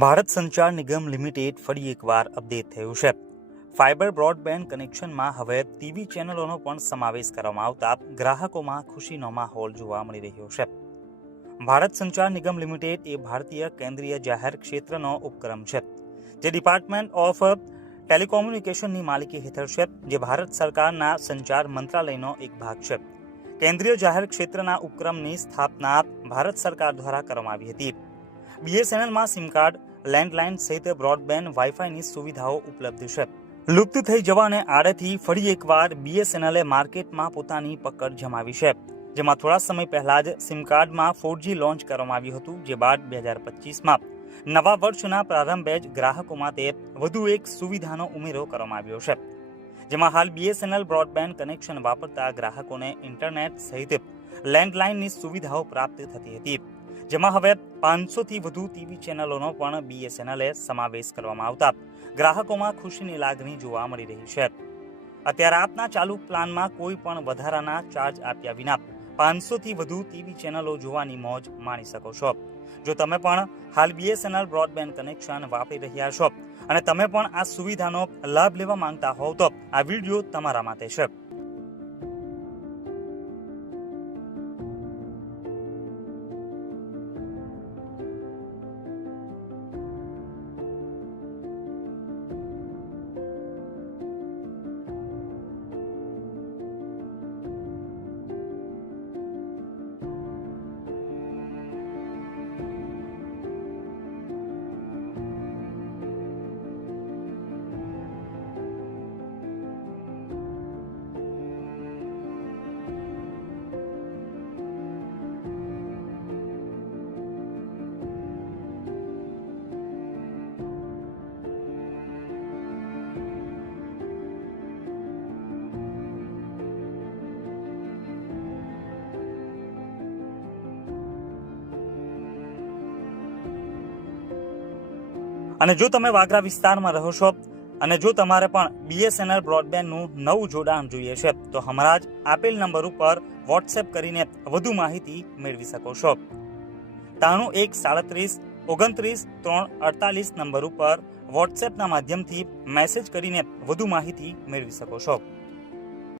ભારત સંચાર નિગમ લિમિટેડ ફરી એકવાર અપડેટ થયું છે. ફાઇબર બ્રોડબેન્ડ કનેક્શનમાં હવે ટીવી ચેનલોનો પણ સમાવેશ કરવામાં આવતા ગ્રાહકોમાં ખુશીનો માહોલ જોવા મળી રહ્યો છે. ભારત સંચાર નિગમ લિમિટેડ એ ભારતીય કેન્દ્રીય જાહેર ક્ષેત્રનો ઉપક્રમ છે, જે ડિપાર્ટમેન્ટ ઓફ ટેલિકોમ્યુનિકેશનની માલિકી હેઠળ છે, જે ભારત સરકારના સંચાર મંત્રાલયનો એક ભાગ છે. કેન્દ્રીય જાહેર ક્ષેત્રના ઉપક્રમની સ્થાપના ભારત સરકાર દ્વારા કરવામાં આવી હતી. BSNLમાં સિમ કાર્ડ, લેન્ડલાઇન સહિત બ્રોડબેન્ડ વાઈફાઈની સુવિધાઓ ઉપલબ્ધ છે. લુપ્ત થઈ જવાને આડેથી ફરી એકવાર BSNLએ માર્કેટમાં પોતાની પકડ જમાવી છે, જેમાં થોડા સમય પહેલા જ સિમ કાર્ડમાં 4G લોન્ચ કરવામાં આવ્યું હતું, જે બાદ 2025માં નવા વર્ષના પ્રારંભે જ ગ્રાહકો માટે વધુ એક સુવિધાનો ઉમેરો કરવામાં આવ્યો છે, જેમાં હાલ BSNL બ્રોડબેન્ડ કનેક્શન વાપરતા ગ્રાહકોને ઇન્ટરનેટ સહિત લેન્ડલાઇનની સુવિધાઓ પ્રાપ્ત થતી હતી, જેમાં હવે 500થી વધુ ટીવી ચેનલોનો પણ BSNLએ સમાવેશ કરવામાં આવતા ગ્રાહકોમાં ખુશીની લાગણી જોવા મળી રહી છે. અત્યારે આપના ચાલુ પ્લાનમાં કોઈ પણ વધારાના ચાર્જ આપ્યા વિના 500થી વધુ ટીવી ચેનલો જોવાની મોજ માણી શકો છો. જો તમે પણ હાલ BSNL બ્રોડબેન્ડ કનેક્શન વાપરી રહ્યા છો અને તમે પણ આ સુવિધાનો લાભ લેવા માંગતા હોવ તો આ વિડીયો તમારા માટે છે. અને જો તમે વાગરા વિસ્તારમાં રહો છો અને જો તમારે પણ BSNL બ્રોડબેન્ડનું નવું જોડાણ જોઈએ છે, તો હમણાં જ આપેલ નંબર ઉપર વોટ્સએપ કરીને વધુ માહિતી મેળવી શકો છો. 9137 29 348 નંબર ઉપર વોટ્સએપના માધ્યમથી મેસેજ કરીને વધુ માહિતી મેળવી શકો છો.